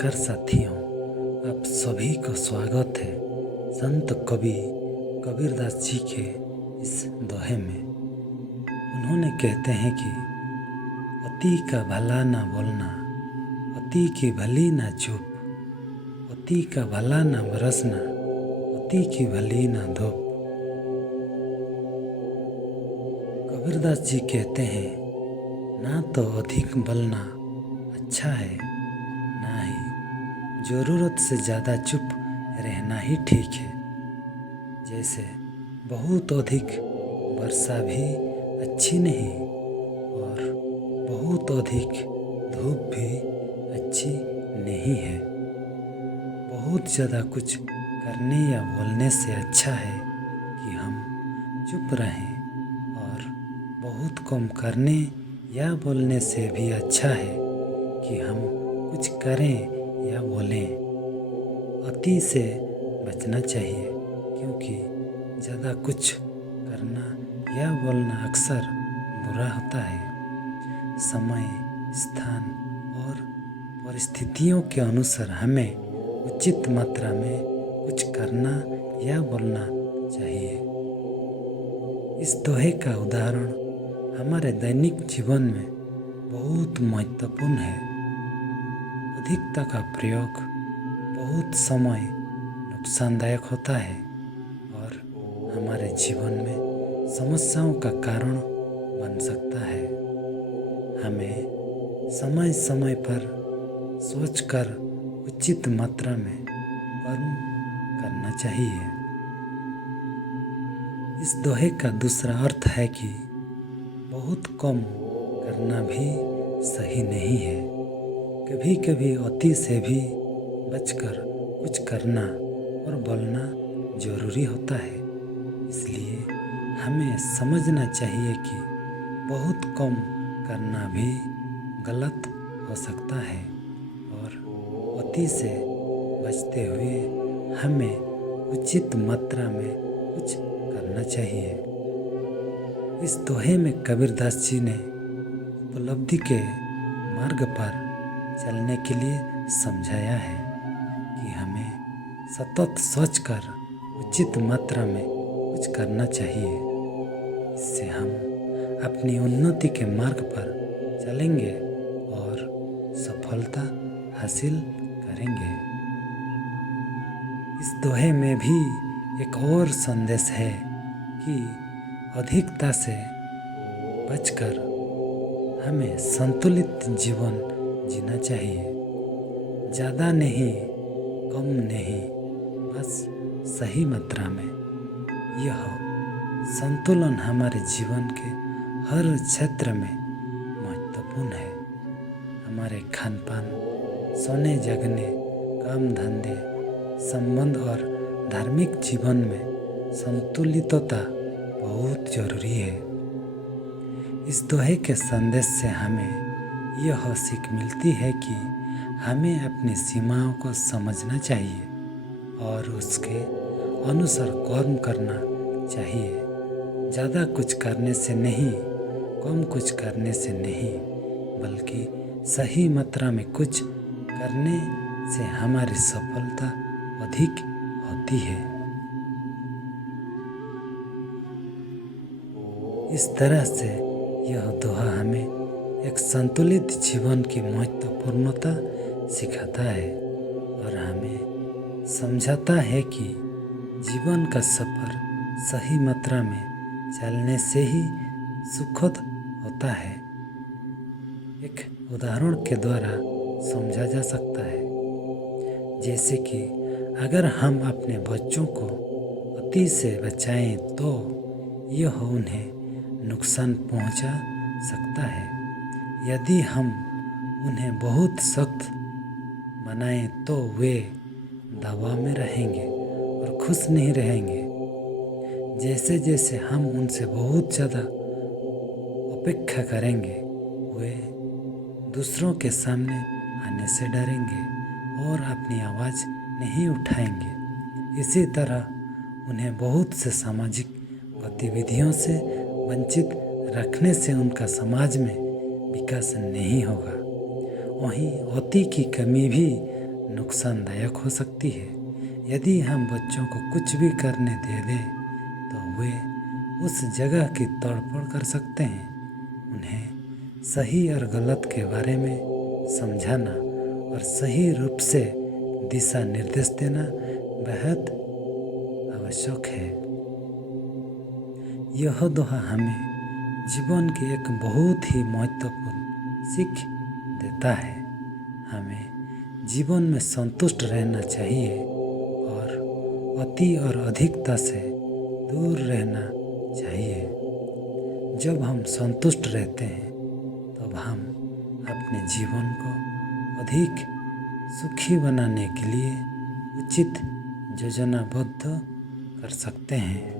नमस्कार साथियों, आप सभी को स्वागत है संत कवि कबीरदास जी के इस दोहे में। उन्होंने कहते हैं कि अति का भला ना बोलना, अति की भली ना चुप, अति का भला ना बरसना, अति की भली ना धूप। कबीरदास जी कहते हैं, ना तो अधिक बोलना अच्छा है, ना ही ज़रूरत से ज़्यादा चुप रहना ही ठीक है। जैसे बहुत अधिक वर्षा भी अच्छी नहीं और बहुत अधिक धूप भी अच्छी नहीं है। बहुत ज़्यादा कुछ करने या बोलने से अच्छा है कि हम चुप रहें, और बहुत कम करने या बोलने से भी अच्छा है कि हम कुछ करें या बोलें। अति से बचना चाहिए, क्योंकि ज़्यादा कुछ करना या बोलना अक्सर बुरा होता है। समय, स्थान और परिस्थितियों के अनुसार हमें उचित मात्रा में कुछ करना या बोलना चाहिए। इस दोहे का उदाहरण हमारे दैनिक जीवन में बहुत महत्वपूर्ण है। अधिकता का प्रयोग बहुत समय नुकसानदायक होता है और हमारे जीवन में समस्याओं का कारण बन सकता है। हमें समय समय पर सोचकर उचित मात्रा में कर्म करना चाहिए। इस दोहे का दूसरा अर्थ है कि बहुत कम करना भी सही नहीं है। कभी कभी अति से भी बचकर कुछ करना और बोलना जरूरी होता है। इसलिए हमें समझना चाहिए कि बहुत कम करना भी गलत हो सकता है, और अति से बचते हुए हमें उचित मात्रा में कुछ करना चाहिए। इस दोहे में कबीरदास जी ने उपलब्धि के मार्ग पर चलने के लिए समझाया है कि हमें सतत सोचकर उचित मात्रा में कुछ करना चाहिए। इससे हम अपनी उन्नति के मार्ग पर चलेंगे और सफलता हासिल करेंगे। इस दोहे में भी एक और संदेश है कि अधिकता से बचकर हमें संतुलित जीवन जीना चाहिए। ज़्यादा नहीं, कम नहीं, बस सही मात्रा में। यह संतुलन हमारे जीवन के हर क्षेत्र में महत्वपूर्ण है। हमारे खान पान, सोने जगने, काम धंधे, संबंध और धार्मिक जीवन में संतुलितता बहुत जरूरी है। इस दोहे के संदेश से हमें यह सीख मिलती है कि हमें अपनी सीमाओं को समझना चाहिए और उसके अनुसार कर्म करना चाहिए। ज़्यादा कुछ करने से नहीं, कम कुछ करने से नहीं, बल्कि सही मात्रा में कुछ करने से हमारी सफलता अधिक होती है। इस तरह से यह दोहा हमें एक संतुलित जीवन की महत्वपूर्णता सिखाता है और हमें समझाता है कि जीवन का सफ़र सही मात्रा में चलने से ही सुखद होता है। एक उदाहरण के द्वारा समझा जा सकता है, जैसे कि अगर हम अपने बच्चों को अति से बचाएं तो यह उन्हें नुकसान पहुंचा सकता है। यदि हम उन्हें बहुत सख्त बनाएं तो वे दबाव में रहेंगे और खुश नहीं रहेंगे। जैसे जैसे हम उनसे बहुत ज़्यादा अपेक्षा करेंगे, वे दूसरों के सामने आने से डरेंगे और अपनी आवाज़ नहीं उठाएंगे। इसी तरह उन्हें बहुत से सामाजिक गतिविधियों से वंचित रखने से उनका समाज में विकास नहीं होगा। वहीं अति की कमी भी नुकसानदायक हो सकती है। यदि हम बच्चों को कुछ भी करने दे दें तो वे उस जगह की तोड़फोड़ कर सकते हैं। उन्हें सही और गलत के बारे में समझाना और सही रूप से दिशा निर्देश देना बेहद आवश्यक है। यह दोहा हमें जीवन की एक बहुत ही महत्वपूर्ण सीख देता है। हमें जीवन में संतुष्ट रहना चाहिए और अति और अधिकता से दूर रहना चाहिए। जब हम संतुष्ट रहते हैं तब हम अपने जीवन को अधिक सुखी बनाने के लिए उचित योजनाबद्ध कर सकते हैं।